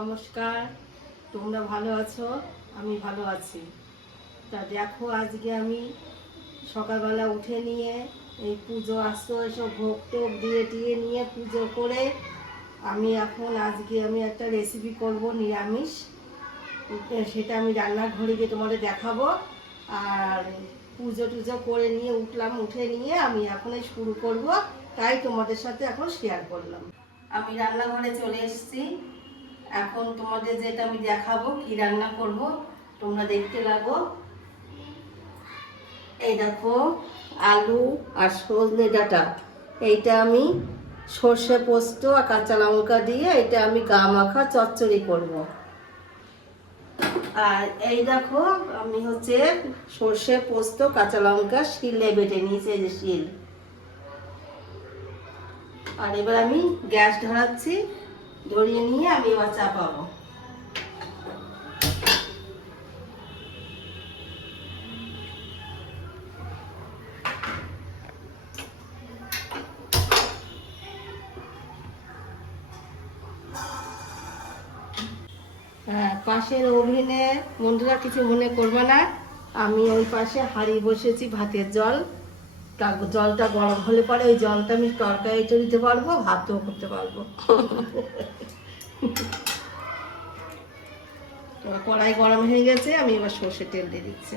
নমস্কার, তোমরা ভালো আছো? আমি ভালো আছি। তা দেখো, আজকে আমি সকালবেলা উঠে নিয়ে এই পুজো আসতো এসব ভোগ টোগ দিয়ে নিয়ে পুজো করে আজকে আমি একটা রেসিপি করব নিরামিষ। সেটা আমি রান্নাঘরে গিয়ে তোমাদের দেখাবো। আর পুজো টুজো করে নিয়ে উঠে নিয়ে আমি এখন শুরু করব, তাই তোমাদের সাথে এখন শেয়ার করলাম। আমি রান্নাঘরে চলে এসেছি। এখন তোমাদের যেটা আমি দেখাবো কি রান্না করব, তোমরা দেখতে লাগো। এই দেখো, আলু আর সজনে ডাঁটা, এইটা আমি সর্ষে পোস্ত আর কাঁচা লঙ্কা দিয়ে এটা আমি গা মাখা চচ্চড়ি করব। আর এই দেখো, আমি সর্ষে পোস্ত কাঁচা লঙ্কা শিলে বেটে নিয়েছি, এই যে শিল। আর এবার আমি গ্যাস ধরাচ্ছি, ধরিয়ে নিয়ে আমি এবার চাপাবো। হ্যাঁ, পাশের ওভেনে বন্ধুরা কিছু মনে করবে না, আমি ওই পাশে হাঁড়ি বসেছি ভাতের জল। জলটা গরম হলে পরে ওই জলটা আমি তরকারিটা দিতে পারবো, ভাতও করতে পারবো। কড়াই গরম হয়ে গেছে, আমি এবার সর্ষের তেল দিয়ে দিচ্ছি।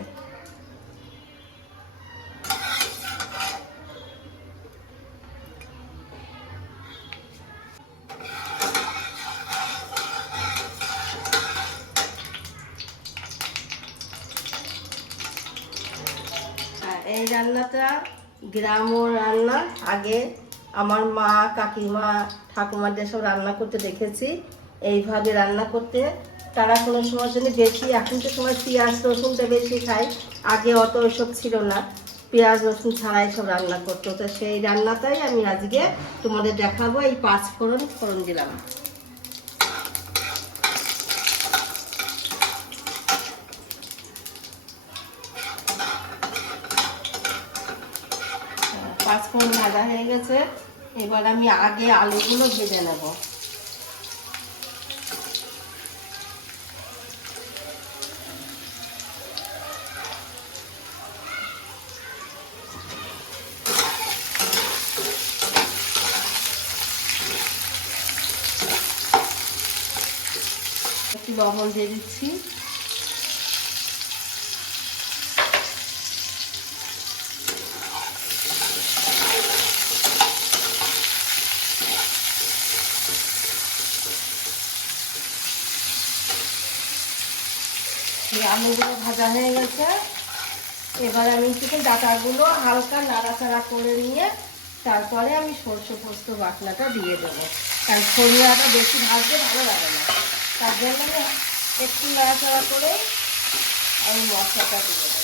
এই রান্নাটা গ্রাম্য রান্না। আগে আমার মা, কাকিমা, ঠাকুমাদের সব রান্না করতে দেখেছি, এইভাবে রান্না করতে। তারা কোনো সময় জন্য বেশি, এখন তো সময় পেঁয়াজ রসুনটা বেশি খায়, আগে অত ওইসব ছিল না, পেঁয়াজ রসুন ছাড়াই সব রান্না করতো। তো সেই রান্নাটাই আমি আজকে তোমাদের দেখাবো। এই 5 ফোড়ন দিলাম। 5 ফোড়ন ভাজা হয়ে গেছে। এবার আমি আগে আলুগুলো ভেজে নেব। একটু লবণ দিয়ে দিচ্ছি। আলুগুলো ভাজা হয়ে গেছে। এবার আমি একটু ডাঁটাগুলো হালকা নাড়াচাড়া করে নিয়ে তারপরে আমি সর্ষে পোস্ত বাটনাটা দিয়ে দেবো। কারণ সরিষাটা বেশি ভাজতে ভালো লাগে না, তার জন্য আমি একটু নাড়াচাড়া করে আমি মশলাটা দিয়ে দেবো।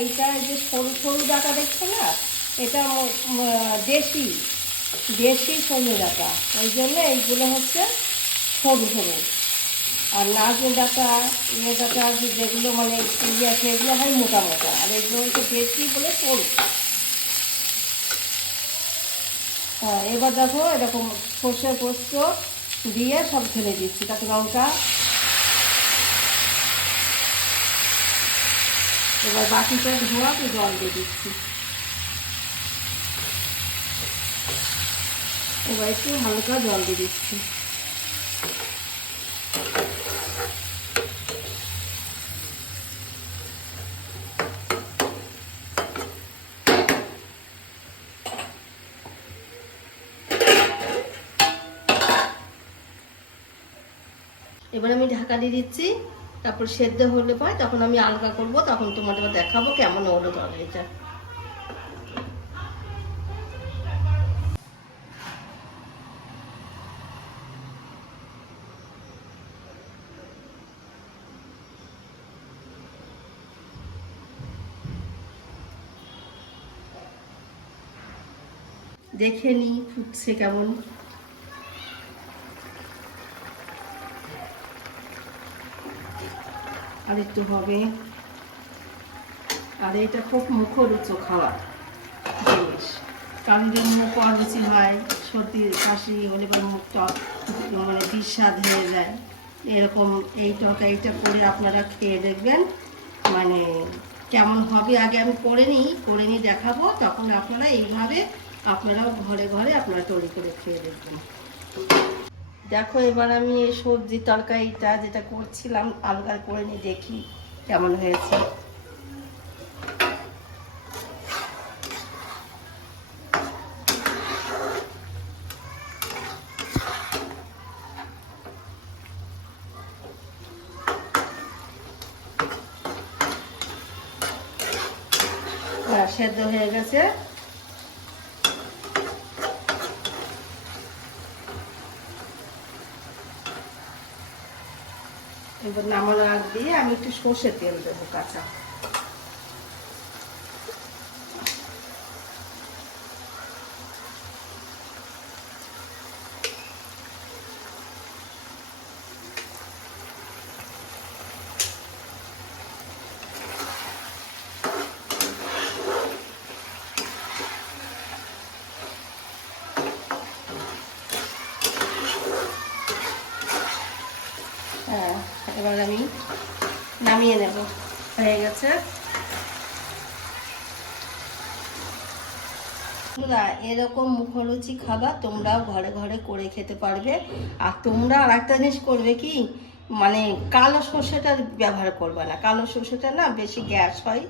এইটা যে সরু সরু ডাঁটা দেখছো না, এটা দেশি দেশি সজনে ডাঁটা, ওই জন্য এইগুলো সরু সরু। আর নাজনে ডাঁটা, ডাঁটা যেগুলো মানে ইয়ে আছে, এগুলো হয় মোটা মোটা, আর এগুলো দেশি বলে সরু। হ্যাঁ, এবার দেখো এরকম সর্ষে পোস্ত দিয়ে সব ঢেলে দিচ্ছি, কাঁচা লঙ্কা। এবার বাকিটা ধোয়া জল দিয়ে দিচ্ছি। এবার একটু হালকা জল দিয়ে দিচ্ছি। এবার আমি ঢাকা দিয়ে দিচ্ছি, তারপর সেদ্ধ হলে পরে তখন আমি আলগা করব, তখন তোমাদের দেখাবো কেমন হলো তরকারিটা। দেখে নি ফুটছে কেমন। আর একটু হবে। আর এটা খুব মুখরোচক খাবার। কারোর মুখ অরুচি হয়, সর্দি কাশি হলে বা মুখটা মানে বিস্বাদ হয়ে যায়, এরকম এই তরকারিটা করে আপনারা খেয়ে দেখবেন, মানে কেমন হবে। আগে আমি করে নিই দেখাবো, তখন আপনারা এইভাবে আপনারাও ঘরে ঘরে আপনারা তৈরি করে খেয়ে দেখবেন। দেখো এবার আমি এই সবজির তরকারিটা যেটা করছিলাম আলগা করে নিয়ে দেখি কেমন হয়েছে। সেদ্ধ হয়ে গেছে। এবার নামানোর আগ দিয়ে আমি একটু সর্ষের তেল দেবো কাঁচা। হ্যাঁ, এবার আমি নামিয়ে নেব। হয়ে গেছে। এরকম মুখরুচি খাবার তোমরাও ঘরে ঘরে করে খেতে পারবে। আর তোমরা আর একটা জিনিস করবে কি, মানে কালো সর্ষেটা ব্যবহার করবে না। কালো সর্ষেটা না বেশি গ্যাস হয়,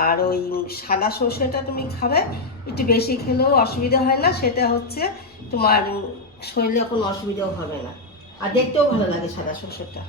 আর ওই সাদা সর্ষেটা তুমি খাবে, একটু বেশি খেলেও অসুবিধা হয় না। সেটা হচ্ছে তোমার শরীরে কোনো অসুবিধাও হবে না, আর দেখতেও ভালো লাগে সাদা সর্ষেটা।